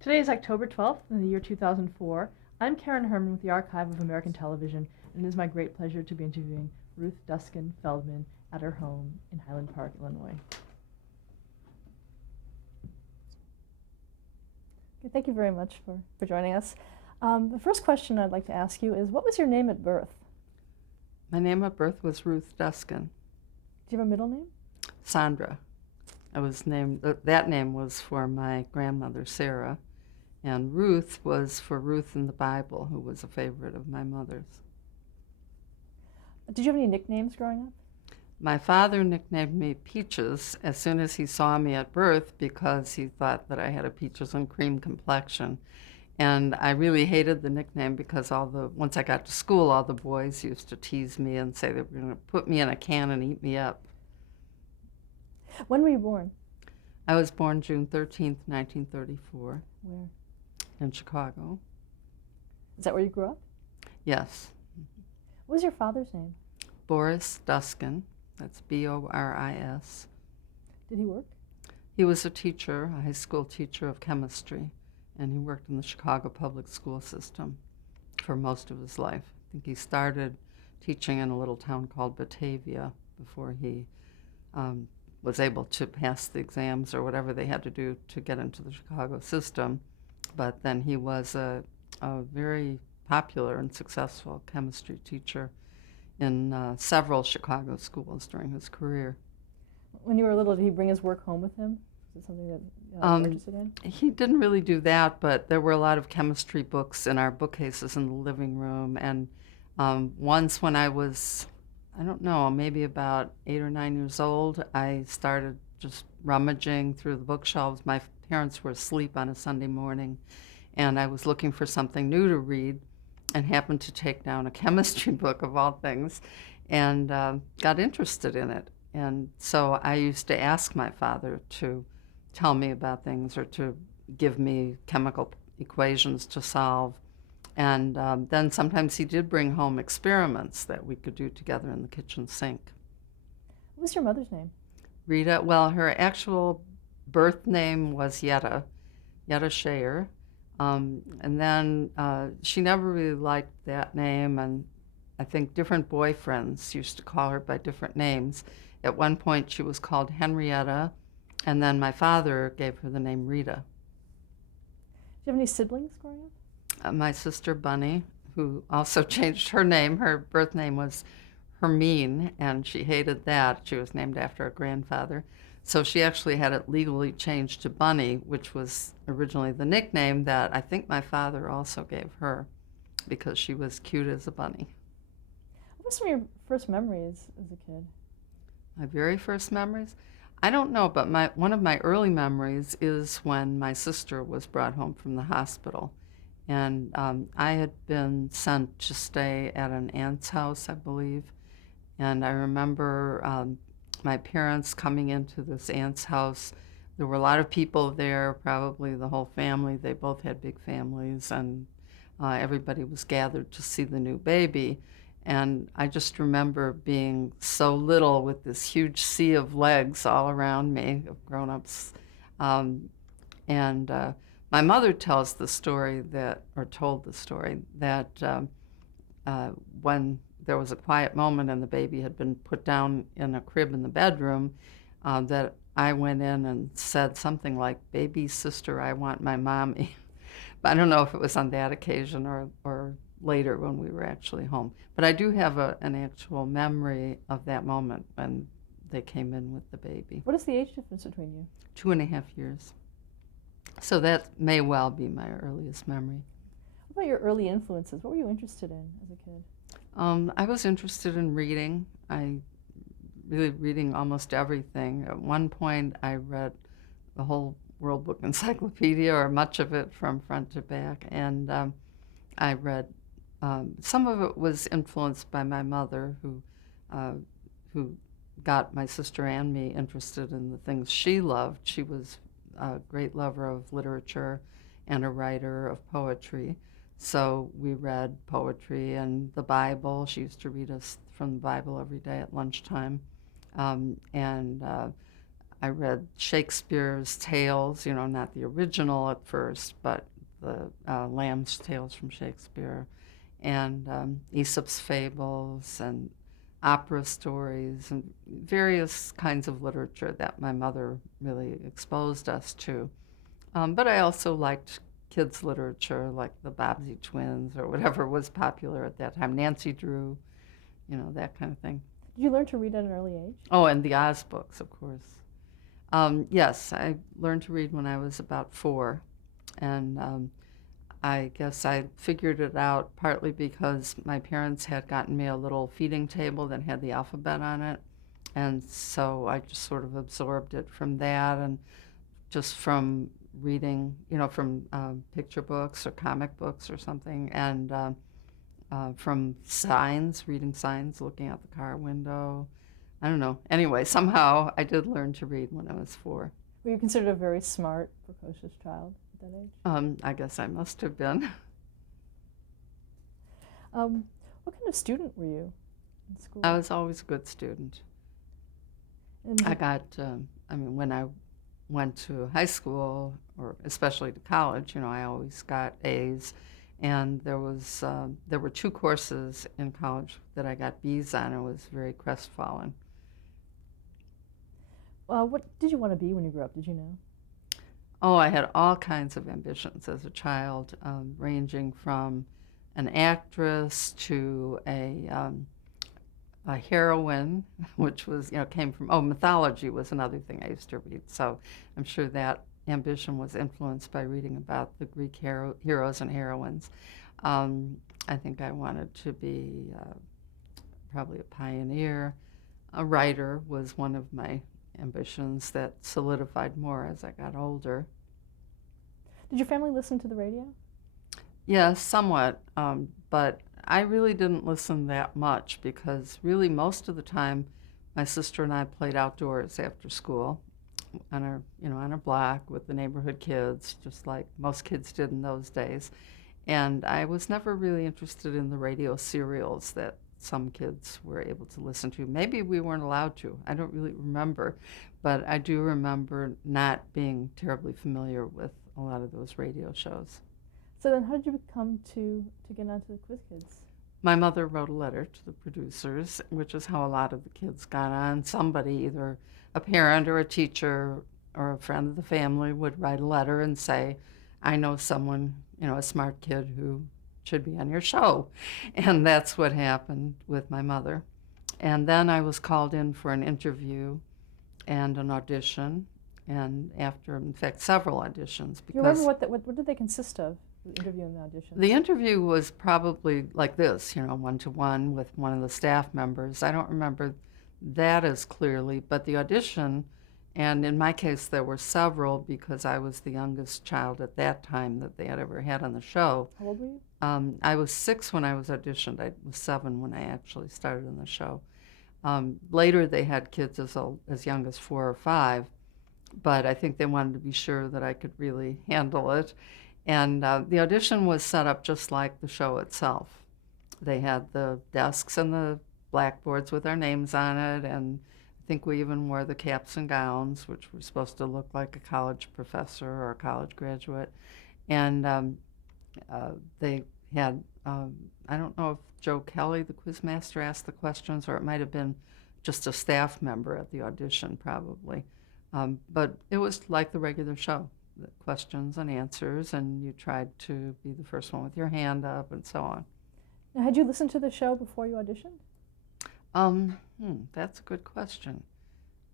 Today is October 12th in the year 2004. I'm Karen Herman with the Archive of American Television, and it is my great pleasure to be interviewing Ruth Duskin Feldman at her home in Highland Park, Illinois. Okay, thank you very much for joining us. The first question I'd like to ask you is, what was your name at birth? My name at birth was Ruth Duskin. Do you have a middle name? Sandra. I was named, that name was for my grandmother, Sarah, and Ruth was for Ruth in the Bible, who was a favorite of my mother's. Did you have any nicknames growing up? My father nicknamed me Peaches as soon as he saw me at birth because he thought that I had a peaches and cream complexion. And I really hated the nickname because once I got to school, all the boys used to tease me and say they were going to put me in a can and eat me up. When were you born? I was born June 13th, 1934. Where? In Chicago. Is that where you grew up? Yes. What was your father's name? Boris Duskin. That's Boris. Did he work? He was a teacher, a high school teacher of chemistry, and he worked in the Chicago public school system for most of his life. I think he started teaching in a little town called Batavia before he was able to pass the exams or whatever they had to do to get into the Chicago system. But then he was a very popular and successful chemistry teacher in several Chicago schools during his career. When you were little, did he bring his work home with him? Is it something that you were interested in? He didn't really do that, but there were a lot of chemistry books in our bookcases in the living room. And once when I was, I don't know, maybe about 8 or 9 years old, I started just rummaging through the bookshelves. My parents were asleep on a Sunday morning, and I was looking for something new to read and happened to take down a chemistry book of all things and got interested in it. And so I used to ask my father to tell me about things or to give me chemical equations to solve. And then sometimes he did bring home experiments that we could do together in the kitchen sink. What was your mother's name? Rita, well, her actual birth name was Yetta Shayer. And then she never really liked that name, and I think different boyfriends used to call her by different names. At one point she was called Henrietta, and then my father gave her the name Rita. Do you have any siblings growing up? My sister Bunny, who also changed her name. Her birth name was Hermine, and she hated that. She was named after her grandfather. So she actually had it legally changed to Bunny, which was originally the nickname that I think my father also gave her because she was cute as a bunny. What were some of your first memories as a kid? My very first memories? I don't know, but one of my early memories is when my sister was brought home from the hospital. And I had been sent to stay at an aunt's house, I believe. And I remember my parents coming into this aunt's house. There were a lot of people there, probably the whole family. They both had big families, and everybody was gathered to see the new baby. And I just remember being so little with this huge sea of legs all around me, of grown-ups. And my mother tells the story told the story that when there was a quiet moment and the baby had been put down in a crib in the bedroom, that I went in and said something like, "Baby sister, I want my mommy." But I don't know if it was on that occasion or later when we were actually home. But I do have an actual memory of that moment when they came in with the baby. What is the age difference between you? 2.5 years. So that may well be my earliest memory. What about your early influences? What were you interested in as a kid? I was interested in reading. Reading almost everything. At one point, I read the whole World Book Encyclopedia, or much of it from front to back, and I read. Some of it was influenced by my mother, who got my sister and me interested in the things she loved. She was a great lover of literature and a writer of poetry. So we read poetry and the Bible. She used to read us from the Bible every day at lunchtime. And I read Shakespeare's tales, not the original at first, but the Lamb's Tales from Shakespeare, and Aesop's Fables, and opera stories, and various kinds of literature that my mother really exposed us to. But I also liked kids' literature, like the Bobbsey Twins or whatever was popular at that time, Nancy Drew, that kind of thing. Did you learn to read at an early age? Oh, and the Oz books, of course. Yes, I learned to read when I was about 4, and I guess I figured it out partly because my parents had gotten me a little feeding table that had the alphabet on it, and so I just sort of absorbed it from that and just from reading, from picture books or comic books or something, and from signs, reading signs, looking out the car window. I don't know. Anyway, somehow I did learn to read when I was 4. Were you considered a very smart, precocious child at that age? I guess I must have been. What kind of student were you in school? I was always a good student. And I got, when I went to high school, or especially to college, I always got A's. And there were 2 courses in college that I got B's on. I was very crestfallen. what did you want to be when you grew up? Did you know? Oh, I had all kinds of ambitions as a child, ranging from an actress to a heroine, which was, came from, mythology was another thing I used to read. So I'm sure that ambition was influenced by reading about the Greek heroes and heroines. I think I wanted to be probably a pioneer. A writer was one of my ambitions that solidified more as I got older. Did your family listen to the radio? Yes, somewhat, but I really didn't listen that much because really most of the time my sister and I played outdoors after school on our block with the neighborhood kids, just like most kids did in those days. And I was never really interested in the radio serials that some kids were able to listen to. Maybe we weren't allowed to. I don't really remember, but I do remember not being terribly familiar with a lot of those radio shows. So then how did you come to get onto the Quiz Kids? My mother wrote a letter to the producers, which is how a lot of the kids got on. Somebody, either a parent or a teacher or a friend of the family, would write a letter and say, I know someone, a smart kid who should be on your show. And that's what happened with my mother. And then I was called in for an interview and an audition, and after, in fact, several auditions. Do you remember what did they consist of, the interview and the audition? The interview was probably like this, one-to-one with one of the staff members. I don't remember that as clearly, but the audition, and in my case there were several because I was the youngest child at that time that they had ever had on the show. How old were you? I was 6 when I was auditioned. I was 7 when I actually started on the show. Later they had kids as young as 4 or 5, but I think they wanted to be sure that I could really handle it. And the audition was set up just like the show itself. They had the desks and the blackboards with our names on it, and I think we even wore the caps and gowns, which were supposed to look like a college professor or a college graduate. And they had, I don't know if Joe Kelly, the quizmaster, asked the questions, or it might have been just a staff member at the audition, probably. But it was like the regular show, the questions and answers, and you tried to be the first one with your hand up and so on. Now, had you listened to the show before you auditioned? That's a good question.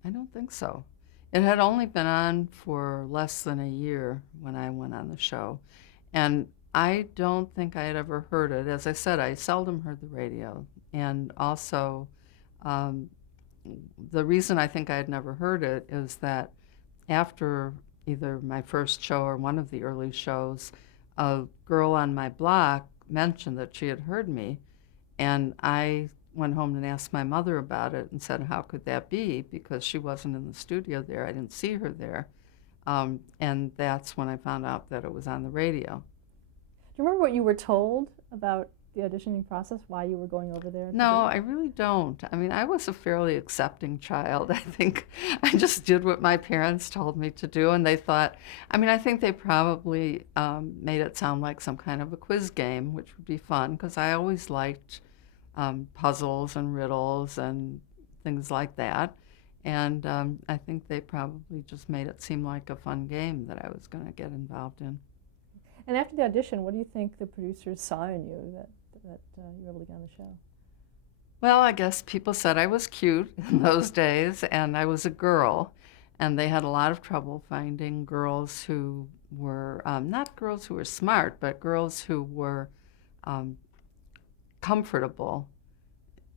I don't think so. It had only been on for less than a year when I went on the show, and I don't think I had ever heard it. As I said, I seldom heard the radio, and also the reason I think I had never heard it is that after either my first show or one of the early shows, a girl on my block mentioned that she had heard me, and I went home and asked my mother about it and said, how could that be? Because she wasn't in the studio there. I didn't see her there. And that's when I found out that it was on the radio. Do you remember what you were told about the auditioning process, why you were going over there? No, I really don't. I mean, I was a fairly accepting child. I think I just did what my parents told me to do, and they thought, I mean, I think they probably made it sound like some kind of a quiz game, which would be fun, because I always liked puzzles and riddles and things like that. And I think they probably just made it seem like a fun game that I was going to get involved in. And after the audition, what do you think the producers saw in you that you were able to get on the show? Well, I guess people said I was cute in those days, and I was a girl, and they had a lot of trouble finding girls who were not girls who were smart, but girls who were um, comfortable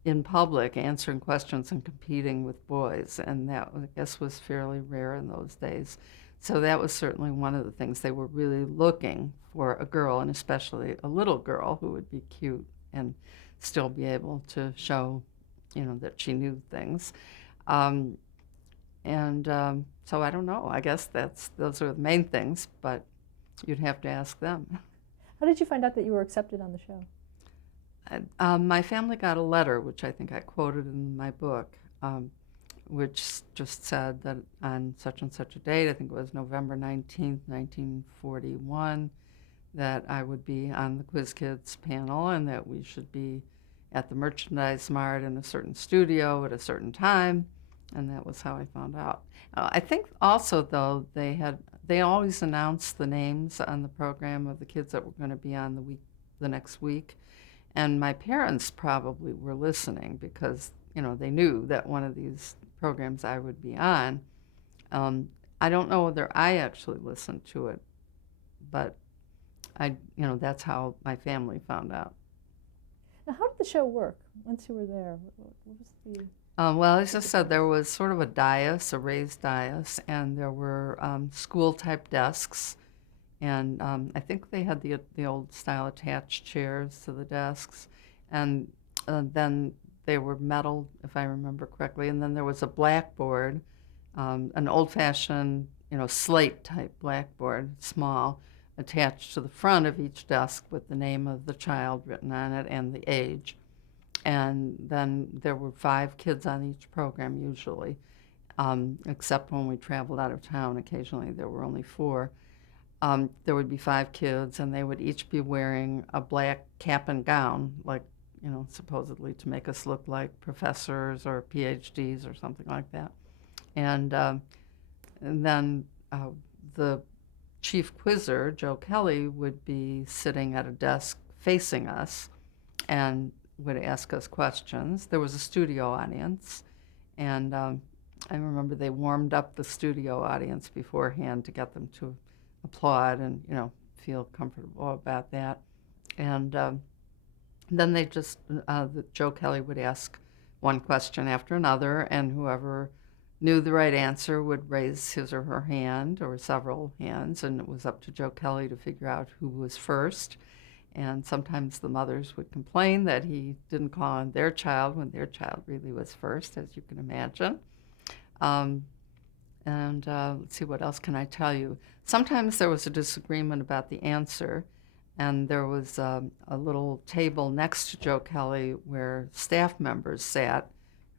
in public answering questions and competing with boys, and that, I guess, was fairly rare in those days. So that was certainly one of the things they were really looking for, a girl, and especially a little girl who would be cute and still be able to show, that she knew things. Um, and so I don't know. I guess those are the main things, but you'd have to ask them. How did you find out that you were accepted on the show? My family got a letter, which I think I quoted in my book, which just said that on such and such a date, I think it was November 19th, 1941, that I would be on the Quiz Kids panel and that we should be at the Merchandise Mart in a certain studio at a certain time, and that was how I found out. I think also, though, they always announced the names on the program of the kids that were going to be on the next week, and my parents probably were listening because they knew that one of these programs I would be on. I don't know whether I actually listened to it, but that's how my family found out. Now, how did the show work once you were there? What was the... Well, as I said, there was sort of a dais, a raised dais, and there were school-type desks, and I think they had the old style attached chairs to the desks, and then they were metal, if I remember correctly, and then there was a blackboard, an old-fashioned, slate-type blackboard, small, attached to the front of each desk with the name of the child written on it and the age. And then there were 5 kids on each program usually, except when we traveled out of town. Occasionally there were only 4. There would be 5 kids, and they would each be wearing a black cap and gown, like, supposedly to make us look like professors or PhDs or something like that. And then the chief quizzer, Joe Kelly, would be sitting at a desk facing us and would ask us questions. There was a studio audience, and I remember they warmed up the studio audience beforehand to get them to applaud and, feel comfortable about that. And then they just, Joe Kelly would ask one question after another, and whoever knew the right answer would raise his or her hand or several hands, and it was up to Joe Kelly to figure out who was first. And sometimes the mothers would complain that he didn't call on their child when their child really was first, as you can imagine. Let's see, what else can I tell you? Sometimes there was a disagreement about the answer, and there was a little table next to Joe Kelly where staff members sat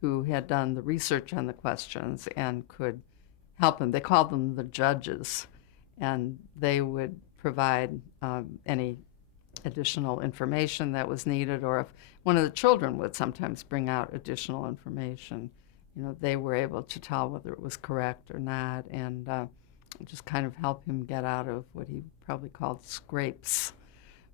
who had done the research on the questions and could help him. They called them the judges, and they would provide any additional information that was needed, or if one of the children would sometimes bring out additional information, they were able to tell whether it was correct or not, and just kind of help him get out of what he probably called scrapes,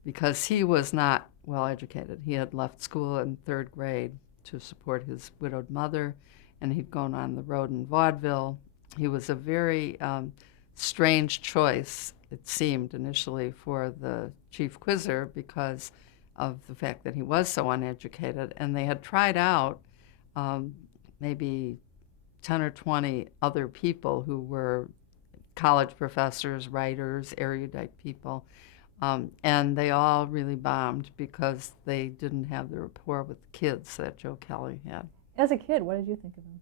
because he was not well educated. He had left school in 3rd grade to support his widowed mother, and he'd gone on the road in vaudeville. He was a very strange choice, it seemed initially, for the chief quizzer because of the fact that he was so uneducated, and they had tried out maybe 10 or 20 other people who were college professors, writers, erudite people, and they all really bombed because they didn't have the rapport with the kids that Joe Kelly had. As a kid, what did you think of him?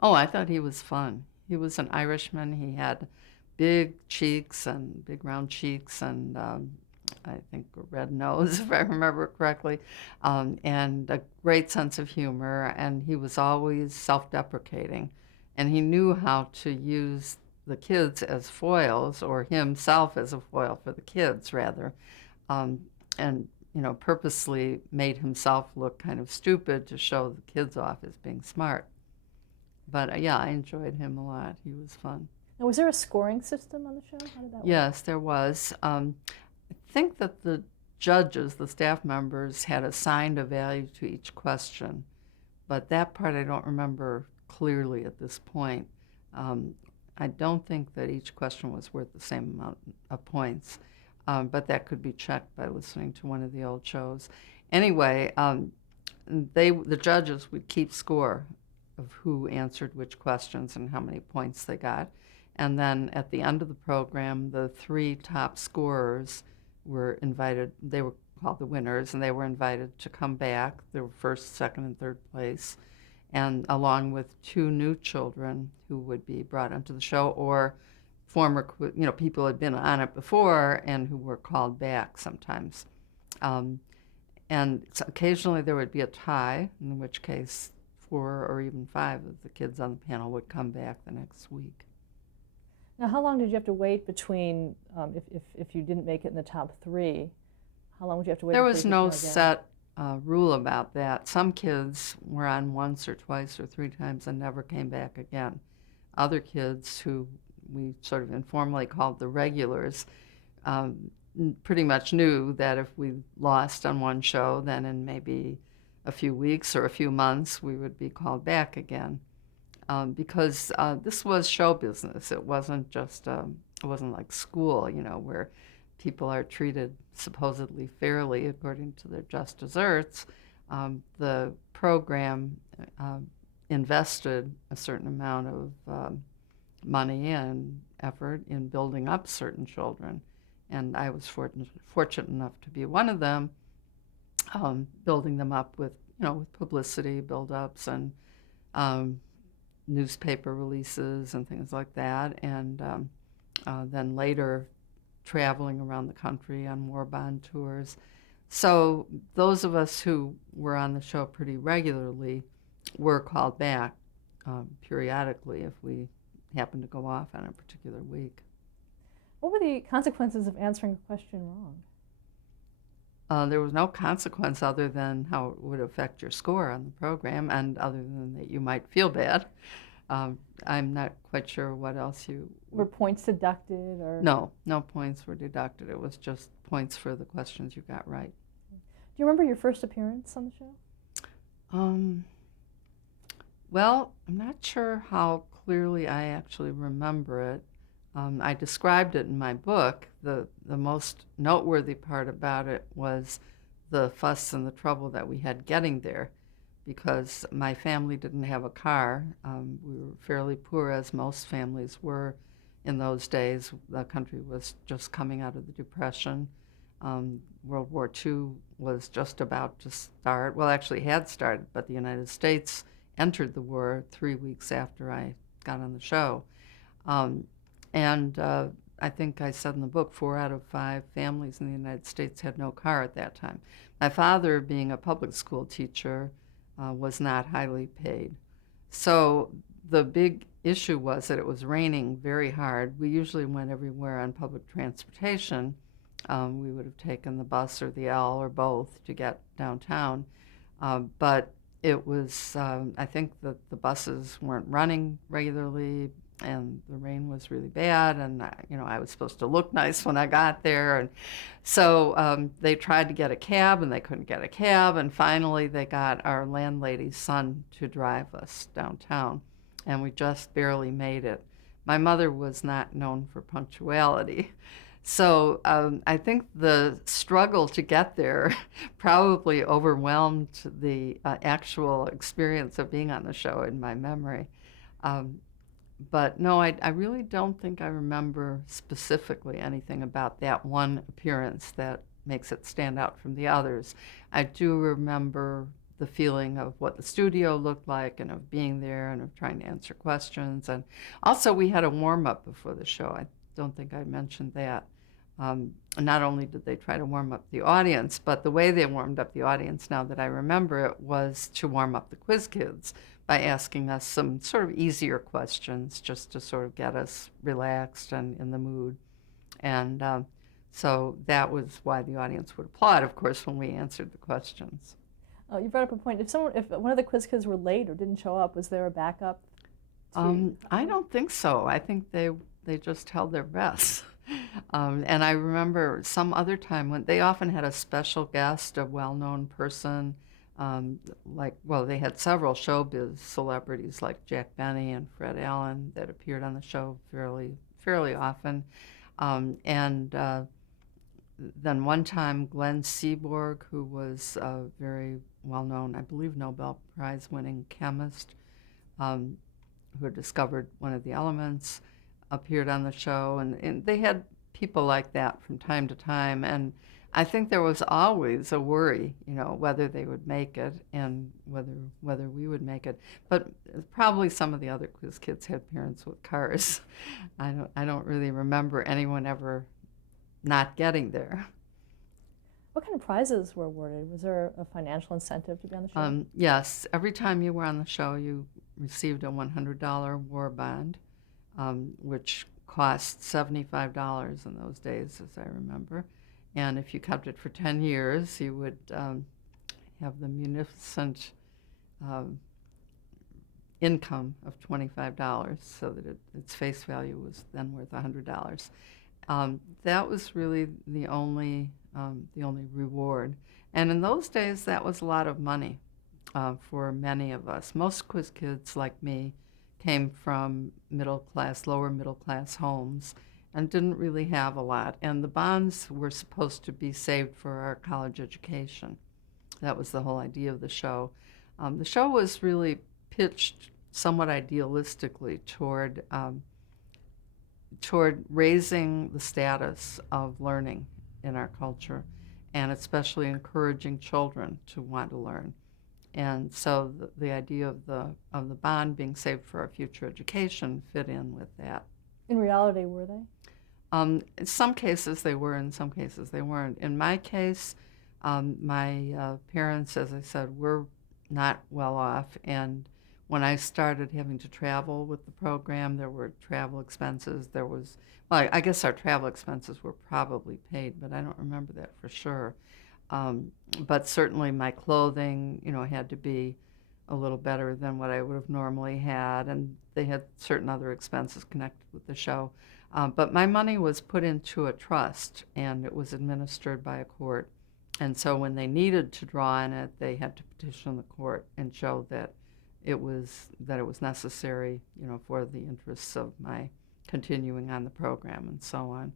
Oh, I thought he was fun. He was an Irishman. He had big cheeks and big round cheeks, and I think a red nose, if I remember correctly, and a great sense of humor. And he was always self-deprecating, and he knew how to use the kids as foils, or himself as a foil for the kids, rather, um, and purposely made himself look kind of stupid to show the kids off as being smart. But yeah, I enjoyed him a lot. He was fun. Now, was there a scoring system on the show? How did that work? Yes, there was. I think that the judges, the staff members, had assigned a value to each question, but that part I don't remember clearly at this point. Um, I don't think that each question was worth the same amount of points, but that could be checked by listening to one of the old shows. Anyway, the judges would keep score of who answered which questions and how many points they got. And then at the end of the program, the three top scorers were invited. They were called the winners, and they were invited to come back. They were first, second, and third place, and along with two new children who would be brought onto the show, or former, people who had been on it before and who were called back sometimes. And so occasionally there would be a tie, in which case 4 or even 5 of the kids on the panel would come back the next week. Now, how long did you have to wait between, if you didn't make it in the top 3, how long would you have to wait? There before was you could no go again? set rule about that. Some kids were on once or twice or 3 times and never came back again. Other kids, who we sort of informally called the regulars, pretty much knew that if we lost on one show, then in maybe a few weeks or a few months, we would be called back again. Because this was show business. It wasn't just, it wasn't like school, where people are treated supposedly fairly according to their just desserts. The program invested a certain amount of money and effort in building up certain children. And I was fortunate enough to be one of them, building them up with, with publicity, build-ups, and newspaper releases and things like that, and then later traveling around the country on war bond tours. So those of us who were on the show pretty regularly were called back periodically if we happened to go off on a particular week. What were the consequences of answering a question wrong? There was no consequence other than how it would affect your score on the program, and other than that you might feel bad. I'm not quite sure what else you... Were points deducted? Or No points were deducted. It was just points for the questions you got right. Do you remember your first appearance on the show? Well, I'm not sure how clearly I actually remember it. I described it in my book. The most noteworthy part about it was the fuss and the trouble that we had getting there, because my family didn't have a car. We were fairly poor, as most families were in those days. The country was just coming out of the Depression. World War II was just about to start. Well, actually had started, but the United States entered the war 3 weeks after I got on the show. I think I said in the book 4 out of 5 families in the United States had no car at that time. My father, being a public school teacher, was not highly paid. So the big issue was that it was raining very hard. We usually went everywhere on public transportation. We would have taken the bus or the L or both to get downtown. But it was, I think that the buses weren't running regularly, and the rain was really bad, and I was supposed to look nice when I got there, and so they tried to get a cab, and they couldn't get a cab, and finally they got our landlady's son to drive us downtown, and we just barely made it. My mother was not known for punctuality, so I think the struggle to get there probably overwhelmed the actual experience of being on the show in my memory. But no, I really don't think I remember specifically anything about that one appearance that makes it stand out from the others. I do remember the feeling of what the studio looked like, and of being there, and of trying to answer questions. And also we had a warm-up before the show. I don't think I mentioned that. not only did they try to warm up the audience, but the way they warmed up the audience, now that I remember it, was to warm up the quiz kids by asking us some sort of easier questions just to sort of get us relaxed and in the mood. And so that was why the audience would applaud, of course, when we answered the questions. Oh, you brought up a point. If one of the quiz kids were late or didn't show up, was there a backup? I don't think so. I think they just held their breath. And I remember some other time when they often had a special guest, a well-known person, well, they had several showbiz celebrities like Jack Benny and Fred Allen that appeared on the show fairly often. And then one time, Glenn Seaborg, who was a very well-known, I believe, Nobel Prize-winning chemist, who had discovered one of the elements, appeared on the show, and they had people like that from time to time. And I think there was always a worry, whether they would make it and whether we would make it. But probably some of the other quiz kids had parents with cars. I don't really remember anyone ever not getting there. What kind of prizes were awarded? Was there a financial incentive to be on the show? Yes, every time you were on the show, you received a $100 war bond, which cost $75 in those days, as I remember. And if you kept it for 10 years, you would have the munificent income of $25, so that its face value was then worth $100. That was really the only reward. And in those days, that was a lot of money for many of us. Most quiz kids like me came from lower middle class homes and didn't really have a lot. And the bonds were supposed to be saved for our college education. That was the whole idea of the show. The show was really pitched somewhat idealistically toward raising the status of learning in our culture, and especially encouraging children to want to learn. And so the idea of the bond being saved for our future education fit in with that. In reality, were they? In some cases they were, in some cases they weren't. In my case, my parents, as I said, were not well off, and when I started having to travel with the program, there were travel expenses. Well, I guess our travel expenses were probably paid, but I don't remember that for sure. But certainly my clothing, had to be a little better than what I would have normally had, and they had certain other expenses connected with the show. But my money was put into a trust, and it was administered by a court. And so when they needed to draw on it, they had to petition the court and show that it was necessary, for the interests of my continuing on the program and so on.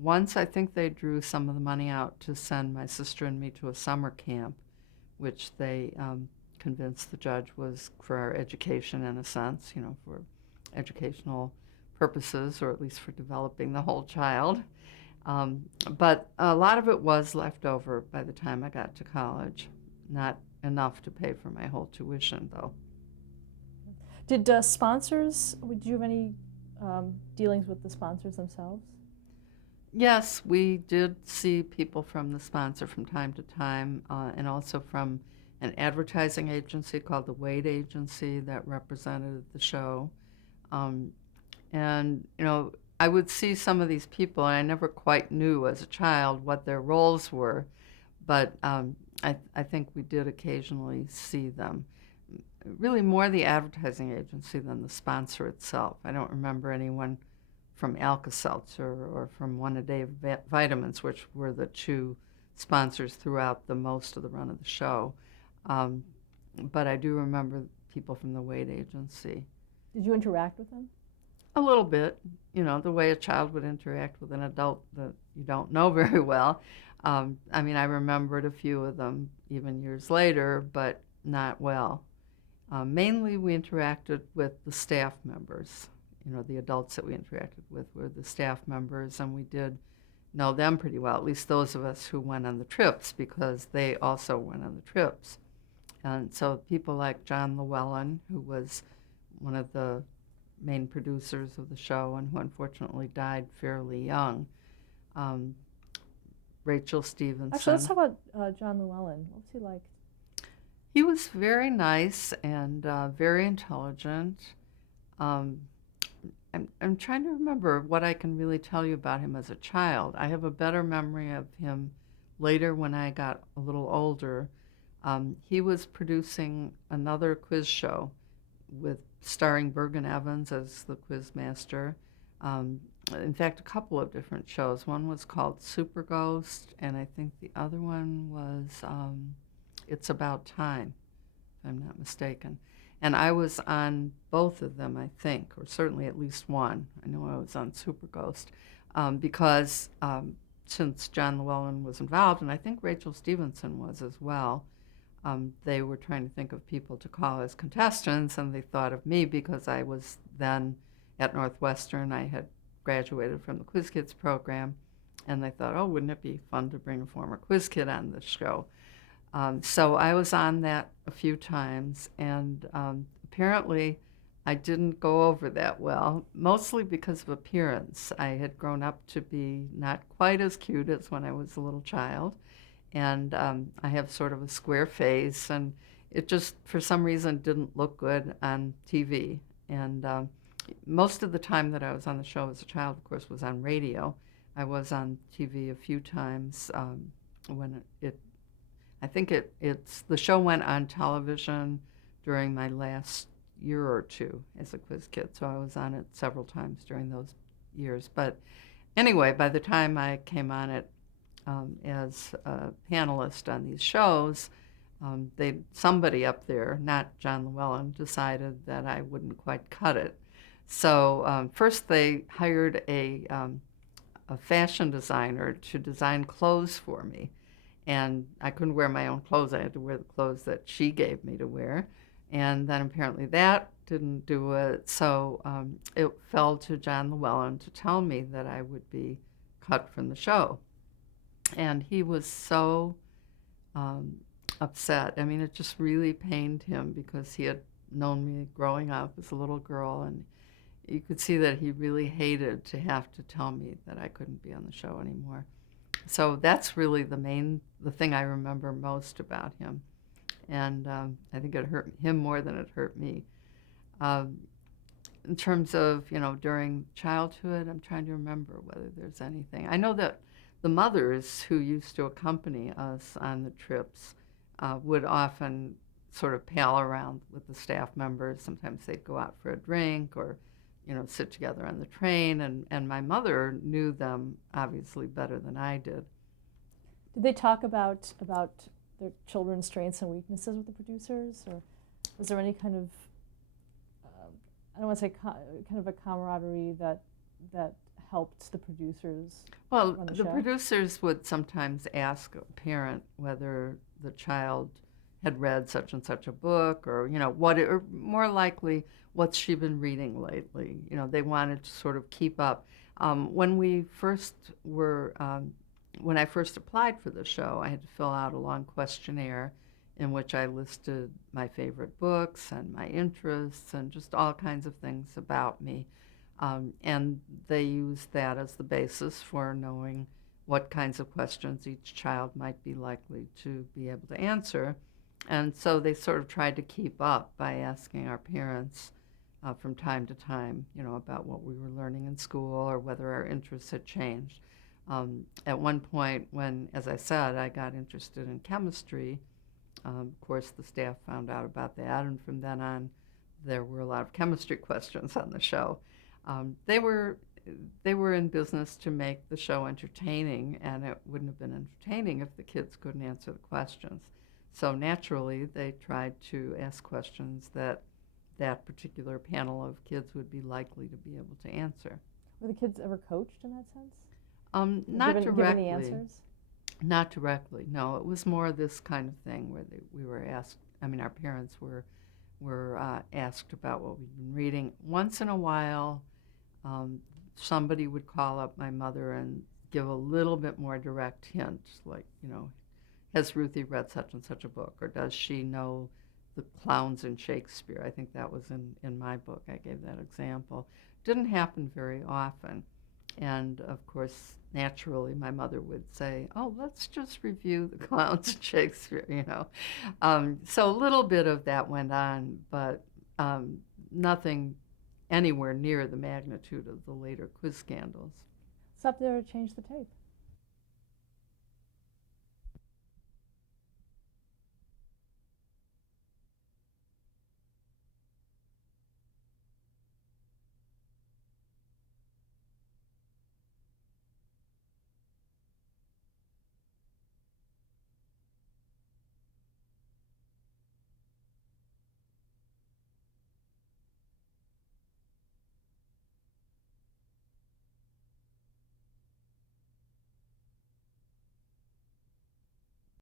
Once I think they drew some of the money out to send my sister and me to a summer camp, which they convinced the judge was for our education in a sense, for educational purposes, or at least for developing the whole child. But a lot of it was left over by the time I got to college. Not enough to pay for my whole tuition, though. Did you have any dealings with the sponsors themselves? Yes, we did see people from the sponsor from time to time, and also from an advertising agency called the Wade Agency that represented the show. And, I would see some of these people, and I never quite knew as a child what their roles were, but I think we did occasionally see them. Really more the advertising agency than the sponsor itself. I don't remember anyone from Alka-Seltzer or from One A Day of Vitamins, which were the two sponsors throughout the most of the run of the show. But I do remember people from the Wade Agency. Did you interact with them? A little bit, the way a child would interact with an adult that you don't know very well. I remembered a few of them even years later, but not well. Mainly we interacted with the staff members. The adults that we interacted with were the staff members, and we did know them pretty well, at least those of us who went on the trips, because they also went on the trips. And so people like John Llewellyn, who was one of the main producers of the show and who unfortunately died fairly young, um, Rachel Actually, let's Stevenson. talk about John Llewellyn. What was he like? He was very nice and very intelligent. Um, I'm trying to remember what I can really tell you about him as a child. I have a better memory of him later when I got a little older. He was producing another quiz show with starring Bergen Evans as the quiz master. Um, in fact, a couple of different shows. One was called Super Ghost, and I think the other one was It's About Time, if I'm not mistaken. And I was on both of them, I think, or certainly at least one. I know I was on Super Ghost because since John Llewellyn was involved, and I think Rachel Stevenson was as well, they were trying to think of people to call as contestants, and they thought of me because I was then at Northwestern. I had graduated from the Quiz Kids program, and they thought, oh, wouldn't it be fun to bring a former quiz kid on this show? So I was on that a few times, and apparently I didn't go over that well, mostly because of appearance. I had grown up to be not quite as cute as when I was a little child, and I have sort of a square face, and it just, for some reason, didn't look good on TV. And most of the time that I was on the show as a child, of course, was on radio. I was on TV a few times when I think it's the show went on television during my last year or two as a quiz kid, so I was on it several times during those years. But anyway, by the time I came on it as a panelist on these shows, somebody up there, not John Llewellyn, decided that I wouldn't quite cut it. So first they hired a fashion designer to design clothes for me, and I couldn't wear my own clothes. I had to wear the clothes that she gave me to wear. And then apparently that didn't do it. So it fell to John Llewellyn to tell me that I would be cut from the show. And he was so um, upset. I mean, it just really pained him because he had known me growing up as a little girl. And you could see that he really hated to have to tell me that I couldn't be on the show anymore. So that's really the thing I remember most about him. And I think it hurt him more than it hurt me. Um, in terms of, during childhood, I'm trying to remember whether there's anything. I know that the mothers who used to accompany us on the trips would often sort of pal around with the staff members. Sometimes they'd go out for a drink or, sit together on the train. And my mother knew them obviously better than I did. Did they talk about their children's strengths and weaknesses with the producers, or was there any kind of I don't want to say kind of a camaraderie that helped the producers Well, run the the show? producers would sometimes ask a parent whether the child had read such and such a book, or or more likely, what's she been reading lately. They wanted to sort of keep up. When we first were when I first applied for the show, I had to fill out a long questionnaire in which I listed my favorite books and my interests and just all kinds of things about me. And they used that as the basis for knowing what kinds of questions each child might be likely to be able to answer. And so they sort of tried to keep up by asking our parents from time to time, about what we were learning in school or whether our interests had changed. At one point, when, as I said, I got interested in chemistry, of course, the staff found out about that, and from then on, there were a lot of chemistry questions on the show. They were in business to make the show entertaining, and it wouldn't have been entertaining if the kids couldn't answer the questions. So naturally, they tried to ask questions that particular panel of kids would be likely to be able to answer. Were the kids ever coached in that sense? Not given directly. the answers? Not directly. No, it was more this kind of thing where we were asked. I mean, our parents were asked about what we'd been reading. Once in a while, somebody would call up my mother and give a little bit more direct hint, like, has Ruthie read such and such a book, or does she know the clowns in Shakespeare? I think that was in my book. I gave that example. Didn't happen very often. And of course, naturally, my mother would say, "Oh, let's just review the clowns and Shakespeare," you know. So a little bit of that went on, but nothing anywhere near the magnitude of the later quiz scandals. Stop there to change the tape.